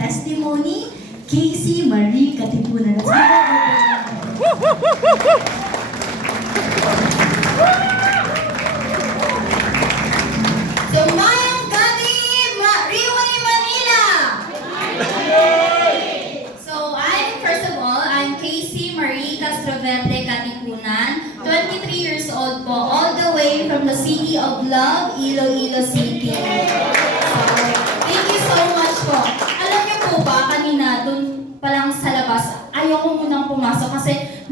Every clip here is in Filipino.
testimony, Casey Marie Katipunan. So, Mayang Gabi, Riway, Manila! So, first of all, I'm Casey Marie Castroverde Katipunan, 23 years old po, all the way from the city of Love, Iloilo City. So, thank you so much po. Alam niyo po ba, kanina, dun pa lang sa labas, ayoko munang pumasok kasi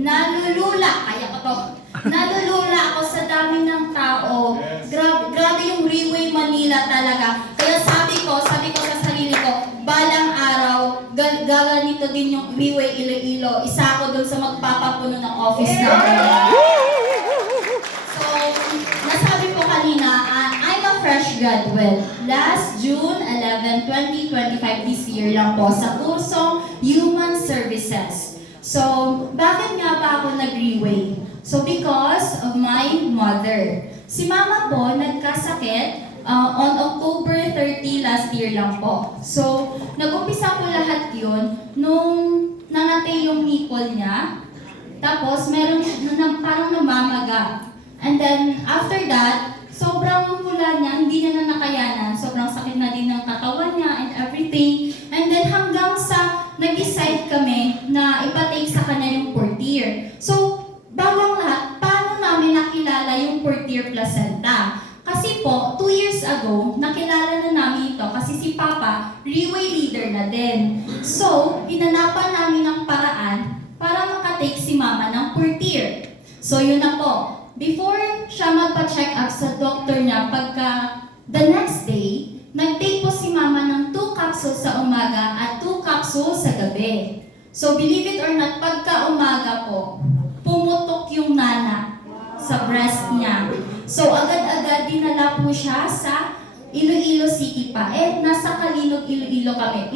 nalulula, kaya ko to. Nalulula ako sa dami ng tao. Grabe yung Riway Manila talaga. Kaya sabi ko sa sarili ko, balang araw, gaganito din yung Riway Iloilo. Isa ako dun sa magpapapuno ng office namin. So, nasabi ko kanina, I'm a fresh graduate. Last June 11, 2025, this year lang po, sa kursong Human Services. So, bakit nga ba ako nag-Riway? So, because of my mother. Si mama po nagkasakit on October 30 last year lang po. So, nag-umpisa po lahat yun nung nangatay yung nipple niya. Tapos, meron parang namamaga. And then, after that, sobrang hula niya, hindi niya na nakayanan. Sobrang sakit na din ng katawan niya and everything. And then, hanggang sa nag-decide kami na ipatake sa kanya yung portier. So, bago ang lahat, paano namin nakilala yung portier placenta? Kasi po, 2 years ago, nakilala na namin ito kasi si Papa, Riway leader na din. So, hinanapan namin ng paraan para makatake si Mama ng portier. So, yun na po. Before siya magpa-check up sa doctor niya, pagka the next day, nag-take po si Mama ng 2 capsules sa umaga at 2 capsules sa gabi. So, believe it or not, pagka umaga po, pumutok yung nana sa breast niya. So, agad-agad dinala po siya sa Iloilo City pa. Nasa Kalinog, Iloilo kami.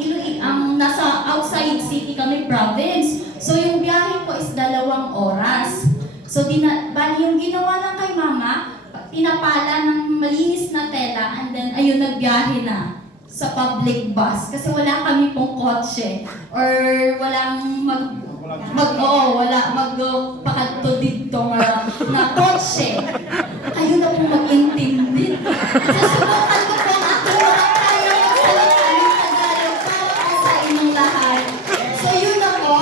Nasa outside city kami, province. So, yung biyahe po is 2 oras. So, bali yung ginawa lang kay Mama, pinapala ng malinis na tela, and then, ayun, nagbiyahe na sa public bus. Kasi wala kami pong kotse. Or walang magpakadto dito na kotse. Kayo na po mag-intindi. Susubukan ko po ang aking mga kaya magsalita ng Tagalog para sa inyong lahat. So yun na po.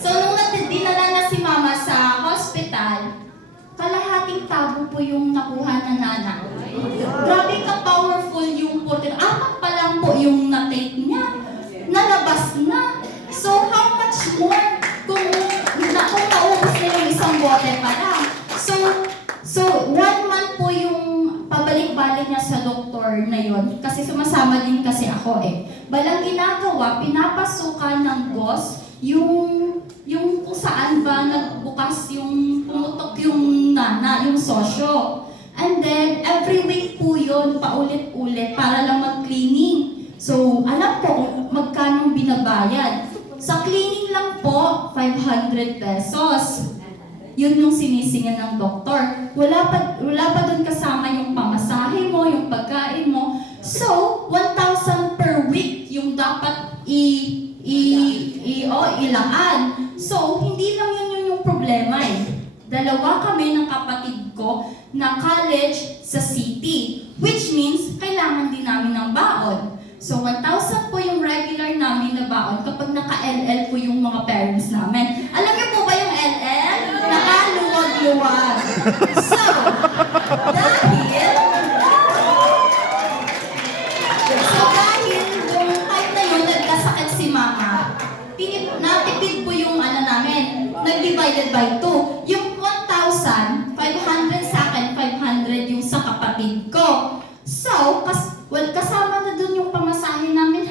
So nung dinala na si Mama sa hospital, kalahating tabo po yung nakuha na nana. Grabe ka-powerful yung portier. 4 pa lang po yung na-take niya. Nalabas na. So, how much more kung maubos na yung isang bote pa lang. So 1 month po yung pabalik-balik niya sa doktor na yun. Kasi sumasama din kasi ako Balang ginagawa, pinapasukan ng gauze yung kung saan ba nagbukas yung pumutok yung nana, yung sosyo. And then, every week po yun, paulit-ulit para lang mag-cleaning. So, alam po kung magkano binabayad. Sa cleaning lang po, 500 pesos. Yun yung sinisingil ng doktor. Wala pa dun kasama yung pamasahe mo, yung pagkain mo. So, 1,000 per week yung dapat ilaan. So, hindi lang yun yung problema 2 kami ng kapatid ko na college sa city. Which means, kailangan din namin ng baon. So, 1,000 po yung regular namin na baon kapag naka-LL po yung mga parents namin. Alam niyo po ba yung LL? Nakaluwag-luwag. So, dahil nung time na yun, nagkasakit si Mama, natipid po yung namin, nag-divided by 2. Yung 1,500 sa akin, 500 yung sa kapatid ko. So, kasama na dun yung pamasahe namin,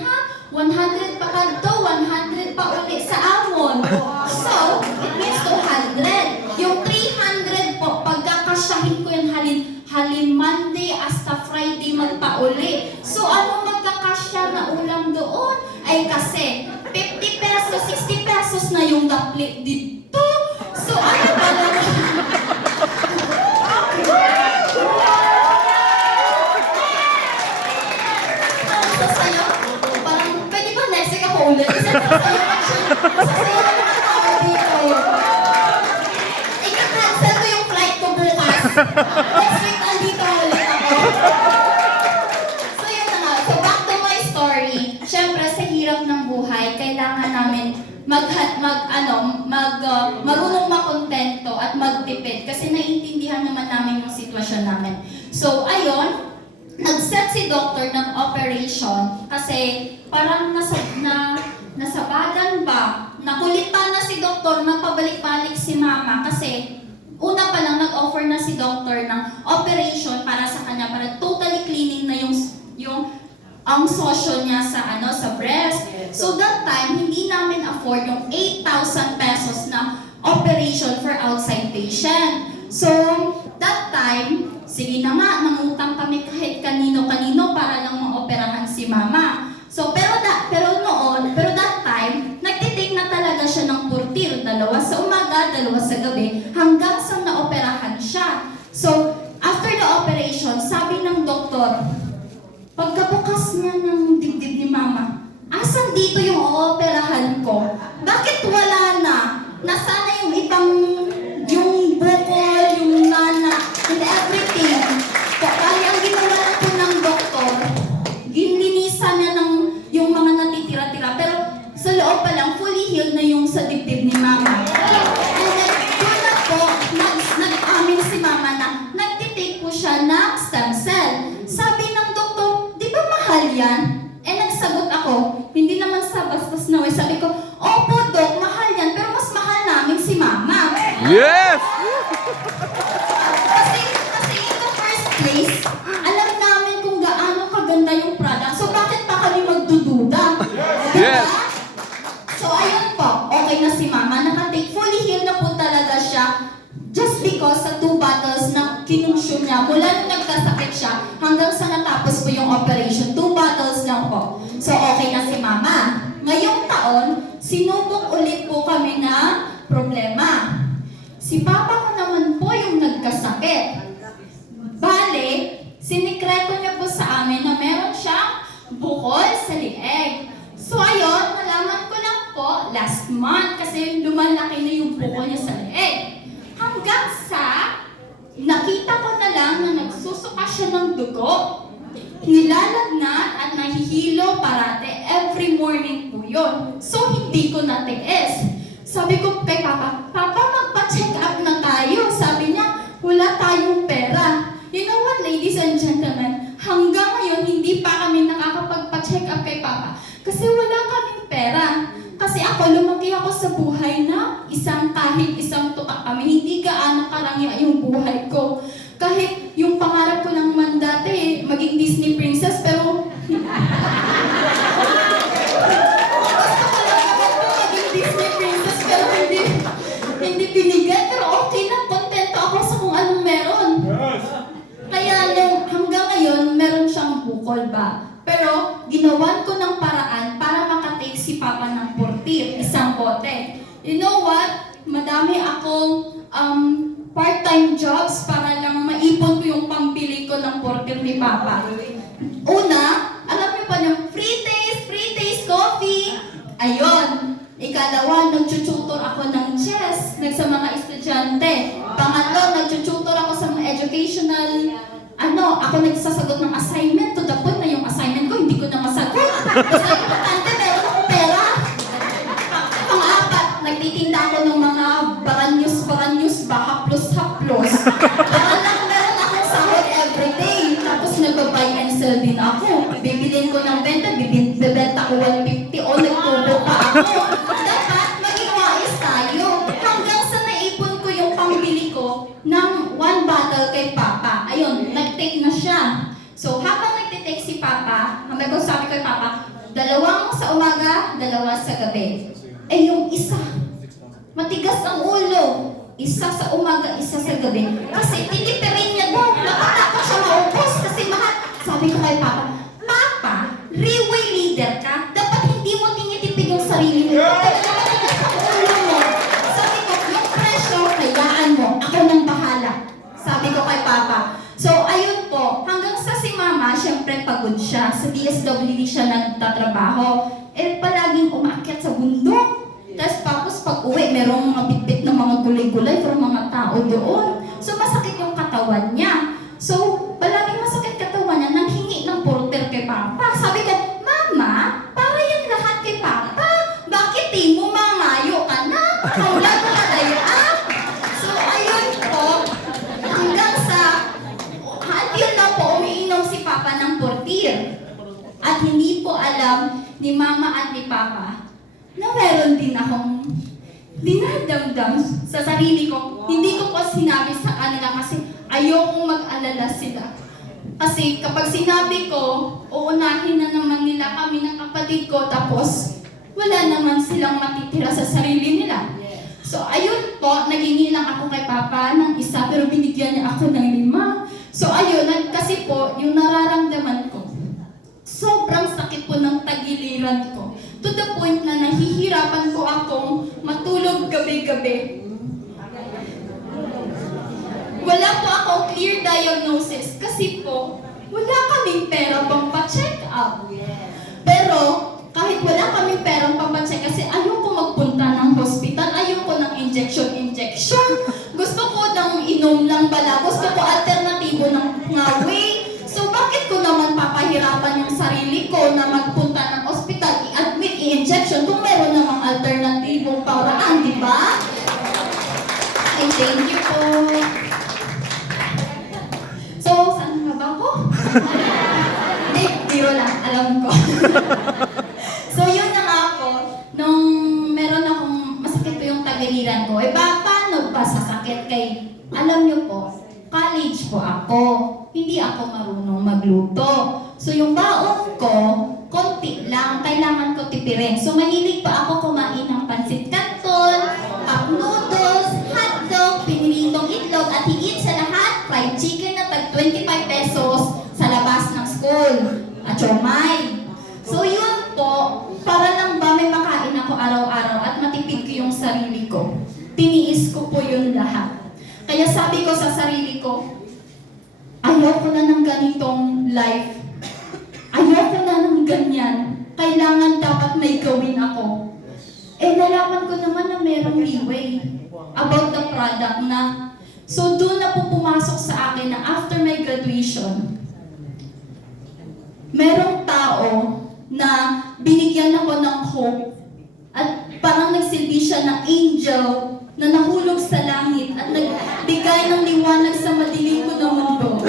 100 pa kadto, 100 pa ulit sa amon. So, it means 200. Yung 300 po, pagkakasyahin ko yan halin Monday hasta Friday magpauli. So, anong magkakasya na ulam doon? Ay kasi, 50 pesos, 60 pesos na yung dapli dito. So, ano ba lang? Masasayaw naman ako dito. Ika-cancel ko yung flight ko bukas. Next week, andito ulit ako. So yun na nga. So back to my story. Siyempre, sa hirap ng buhay, kailangan namin marunong makontento at magtipid kasi naiintindihan naman namin yung sitwasyon namin. So, ayun, nag-set si doctor ng operation kasi parang nasabagan ba? Nakulitan na si doctor na pabalik-balik si mama kasi una pa lang nag-offer na si doctor ng operation para sa kanya, para totally cleaning na yung ang sosyo niya sa breast. So that time, hindi namin afford yung 8,000 pesos na operation for outside patient. So that time, sige na nga, nangutang kami kahit kanino-kanino para lang maoperahan si mama. So pero that time, nagtitake na talaga siya ng purtir, 2 sa umaga, 2 sa gabi, hanggang sa naoperahan siya. So after the operation, sabi ng doktor, pagkabukas niya ng dibdib ni mama, asan dito yung ooperahan ko? Bakit wala na? Nasaan na yung yung bukol, yung nana, and everything. Kaya ang ginawa na po ng doktor, ginlinisan na yung mga natitira-tira. Pero sa loob pa lang, fully healed na yung sa dibdib ni mama. And then, yun na po, nag-amin si mama na nagtitake po siya ng stem cell. Sabi ng doktor, di ba mahal yan? Nagsagot ako, hindi naman sa bastos na way. Sabi ko, opo dok, mahal yan, pero mas mahal namin si mama. Yes! Kasi in the first place, alam namin kung gaano kaganda yung product. So bakit pa kami magdududa? Yes! So ayun po, okay na si mama. Nakatake, fully healed na po talaga siya. Just because sa 2 bottles na kinonsum niya, mula nung nagkasakit siya, hanggang sa natapos po yung operation, 2 bottles lang po. So okay na si mama. Ngayong taon, sinubok ulit po kami na problema. Si papa ko naman po yung nagkasakit. Bale, sinikreto niya po sa amin na meron siyang bukol sa lieg. So ayun, nalaman ko lang po last month kasi lumalaki na yung bukol niya sa lieg. Hanggang sa nakita ko na lang na nagsusuka siya ng dugo, nilalagnat at nahihilo parate. Every morning po yun. So hindi ko natiis. Sabi ko kay Papa, Papa, magpa-check up na tayo. Sabi niya, wala tayong pera. You know what, ladies and gentlemen, hanggang ngayon hindi pa kami nakakapagpa-check up kay Papa kasi wala kaming pera. Kasi ako, lumaki ako sa buhay na kahit isang tuka kami. Hindi gaano karangya yung buhay ko. Kahit yung pangarap ko lang man dati, maging Disney princess, pero gusto ko lang naman po maging Disney princess, pero hindi binigyan. Pero okay na, kontento ako sa kung anong meron. Kaya hanggang ngayon, meron siyang bukol ba? Pero ginawan ko ng paraan para makatake si Papa ng purtir, 1 bote. You know what? Madami akong part-time jobs para lang maipon ko yung pambili ko ng purtir ni Papa. Una, alam niyo pa yung free taste coffee. Ayun. Ikalawa, nagtututor ako ng chess sa mga estudyante. Pangatlo, nagtututor ako sa mga educational ako nagsasagot ng assignment to the point na yung assignment ko hindi ko na masagot. Basta importante, meron akong pera. Pang-apat, nagtitinda ako ng mga baranyos, haplos. Meron akong sahod everyday. Tapos nag-buy and sell din ako. Bibilin ko ng bibenta ko 150 o nagtubo pa ako. Dapat maging wais tayo. Hanggang sa naipon ko yung pambili ko ng 1 bottle kay Papa. Ayun, nag-take na siya. So, habang nagtitake si Papa, sabi ko kay Papa, 2 sa umaga, 2 sa gabi. Yung isa, matigas ang ulo. 1 sa umaga, 1 sa gabi. Kasi titipirin niya daw. Nakatakot siya maubos kasi mahal. Sabi ko kay Papa, Papa, Riway leader ka. Dapat hindi mo tinitipid yung sarili mo. Dapat matigas ang ulo mo. Sabi ko, yung presyo, hayaan mo. Ako nang bahala. Sabi ko kay Papa. So, ayun po. Hanggang sa si Mama, syempre pagod siya. Sa DSWD siya nagtatrabaho. eh palaging umakyat sa bundok. Tapos pag uwi, merong mga bitbit na mga gulay-gulay from mga tao doon. So masakit yung katawan niya. So palaging masakit katawan niya, nang hingi ng porter kay Papa. Sabi ko, Mama, para yan lahat kay Papa. Bakit di mo mamayo ka na? Kaulan mo na dayaan. So ayun po, hanggang sa until na po umiinom si Papa ng portir. At hindi po alam ni Mama at ni Papa na meron din akong dinadamdam sa sarili ko. Hindi ko po sinabi sa kanila kasi ayokong mag-alala sila. Kasi kapag sinabi ko, uunahin na naman nila kami ng kapatid ko, tapos wala naman silang matitira sa sarili nila. So ayun po, naghingi lang ako kay Papa ng isa, pero binigyan niya ako ng 5. So ayun, kasi po, yung nararamdaman ko, sobrang sakit po ng tagiliran ko. To the point na nahihirapan po akong matulog gabi-gabi. Wala po akong clear diagnosis kasi po, wala kaming pera pang pa-check up. Pero, kahit wala kaming perang pampacheck kasi ayoko magpunta ng hospital, ayoko ng injection. Gusto ko ng inom lang bala, gusto ko alternatibo ng ngawi. So bakit ko naman papahirapan yung sarili ko na magpunta ng ospital, i-admit, i-injection kung meron namang alternatibong paraan, di ba? Ay, thank you po. So, saan nga ba ako? Hindi, biro lang, alam ko. So, yun na nga ako, nung meron akong masakit po yung tagiliran ko, eh paano ba sasakit kay, alam niyo po, college po ako. Hindi ako marunong magluto. So yung baon ko, konti lang, kailangan ko tipirin. So mahilig pa ako kumain ng pansit canton, cup noodles, hotdog, piniritong itlog, at higit sa lahat, fried chicken na tag 25 pesos sa labas ng school. At siomai. So yun po, para lang ba may makain ako araw-araw at matipid ko yung sarili ko. Tiniis ko po yun lahat. Kaya sabi ko sa sarili ko, ayoko na ng ganitong life. Ayoko na ng ganyan. Kailangan dapat may gawin ako. Eh, nalaman ko naman na merong leeway about the product na. So, doon na po pumasok sa akin na after my graduation, merong tao na binigyan ako ng hope at parang nagsilbi siya ng angel na nahulog sa langit at nagbigay ng liwanag sa madilim ko na mundo.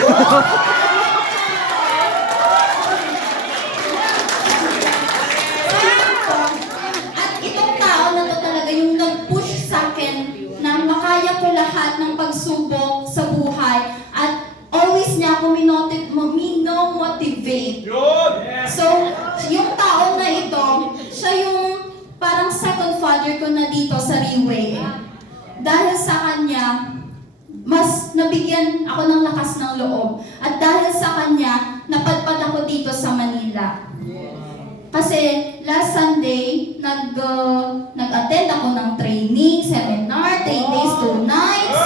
At itong tao na to talaga yung nag-push sa akin na makaya ko lahat ng pagsubok sa buhay at always niya ako mino-motivate. So, yung tao na ito, siya yung parang second father ko na dito sa Riway. Dahil sa kanya, mas nabigyan ako ng lakas ng loob. At dahil sa kanya, napadpad ako dito sa Manila. Kasi last Sunday, nag-attend ako ng training, seminar, 3 days, 2 nights.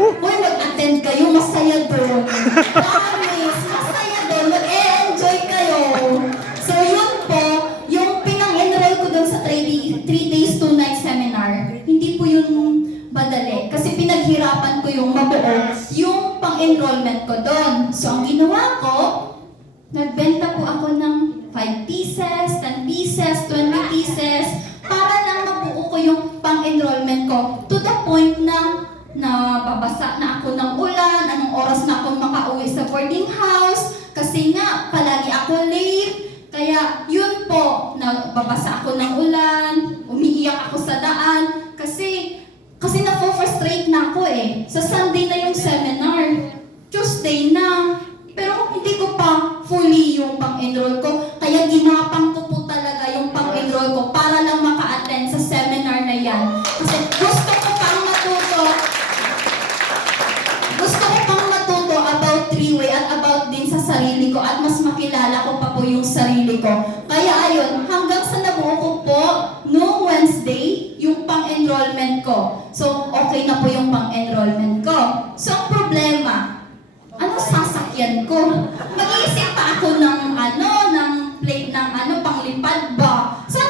Uy, mag-attend kayo, masaya doon. Promise, masaya doon, mag-enjoy kayo. So yun po, yung pinang-enroll ko doon sa 3 days, 2 nights seminar, hindi po yun madali. Kasi pinaghirapan ko yung mabuo, yung pang-enrollment ko doon. So ang ginawa ko, nagbenta po ako ng 5 pieces, 10 pieces, 20 pieces, para lang mabuo ko yung pang-enrollment ko. To the point na babasa na ako ng ulan, anong oras na ako makauwi sa boarding house, kasi nga, palagi ako late. Kaya yun po, nababasa ako ng ulan, umiiyak ako sa daan, kasi na-frustrate na ako eh. Sa Sunday na yung seminar, Tuesday na, pero hindi ko pa fully yung pang-enroll ko. Kaya ginapang ko po talaga yung pang-enroll ko para lang maka-attend sa seminar na yan. Kasi gusto ko pang matuto about three-way at about din sa sarili ko at mas makilala ko pa po yung sarili ko. Kaya ayun, hanggang sa nabuo ko po noong Wednesday, yung pang-enrollment ko. So, okay na po yung pang-enrollment ko. So, ang problema, ano sasakyan ko? Mag-iisip pa ako ng plate ng panglipad ba? Saan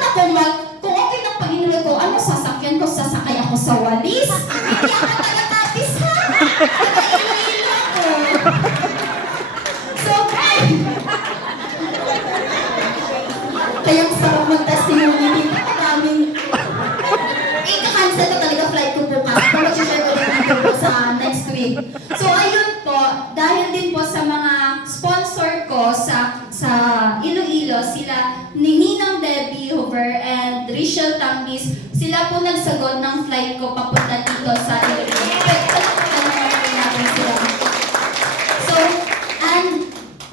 mag-testimony dito. Maraming ika-cancel na talaga flight ko bukas. Kung mag-share ko din dito po sa next week. So ayun po, dahil din po sa mga sponsor ko sa Iloilo, sila ni Ninang Debbie Hoover and Rachel Tambis, sila po nagsagot ng flight ko papunta dito sa Iloilo. Palakpakan naman natin sila. So, and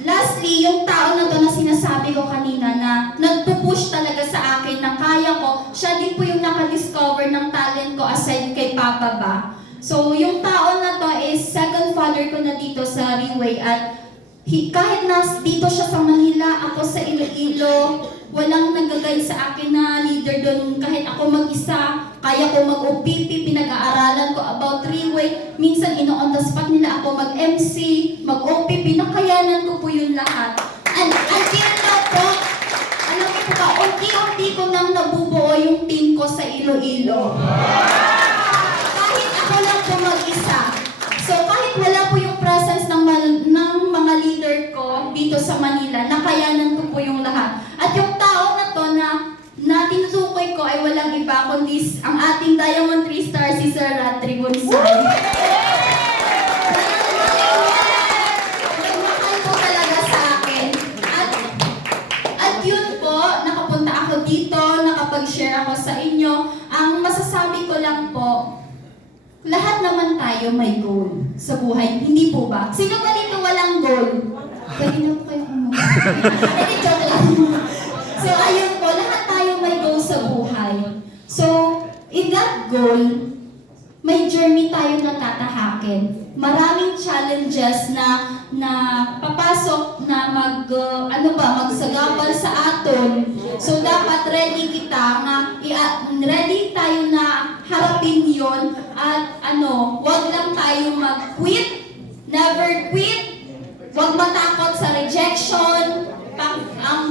lastly, yung tao na to na sinasabi ko kanina na nagpupush talaga sa akin na kaya ko, siya din po yung nakadiscover ng talent ko aside kay Papa Ba. So, yung tao na to is second father ko na dito sa Riway at kahit dito siya sa Manila, ako sa Iloilo, walang nagagay sa akin na leader doon. Kahit ako mag-isa, kaya ko mag-OPP, pinag-aaralan ko about Riway. Minsan ino-on the spot nila ako mag-MC, mag-OPP, nakayanan ko po yun lahat. And until now po, alam ko ba, unti-unti ko nang nabubuo yung team ko sa Iloilo. Kahit ako lang po mag-isa. So kahit wala po yung presence ng mga leader ko dito sa Manila, nakayanan ko po yung lahat. At yung tao na to na tinutukoy ko ay walang iba kundi ang ating Diamond 3 Star si Sir Rad Tribunsan. Nagmahal po talaga sa akin. At yun po, nakapunta ako dito, nakapag-share ako sa inyo. Ang masasabi ko lang po, lahat naman tayo may goal sa buhay, hindi po ba? Sino ba dito walang goal? Pwede na po kayo Hindi, joke lang. So, ayun po, lahat tayo may goal sa buhay. So, in that goal, may journey tayo na tatahakin. Maraming challenges na papasok na magsagabal sa aton. So, dapat ready kita ready tayo na harapin yon at wag lang tayo mag-quit, never quit, wag matakot sa rejection,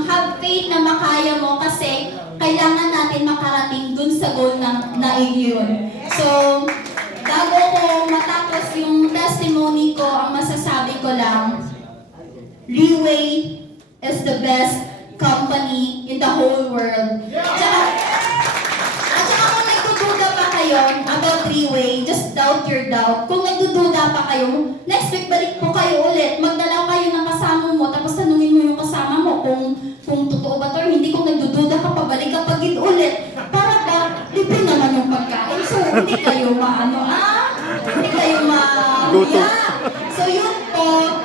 have faith na makaya mo kasi kailangan natin makarating dun sa goal na iyon. So, bago ko matapos yung testimony ko, ang masasabi ko lang, Riway is the best company in the whole world. At saka kung nagdududa pa kayo about Riway, just doubt your doubt. Kung nagdududa pa kayo, next week balik po kayo ulit. Magdala kayo ng kasama mo, tapos tanungin mo yung kasama mo kung totoo ba to or hindi. Kung nagdududa ka, pabalik ka pagid ulit. Para ba, libre naman yung pagkain. So, hindi kayo hindi kayo Gutom. So, yun po,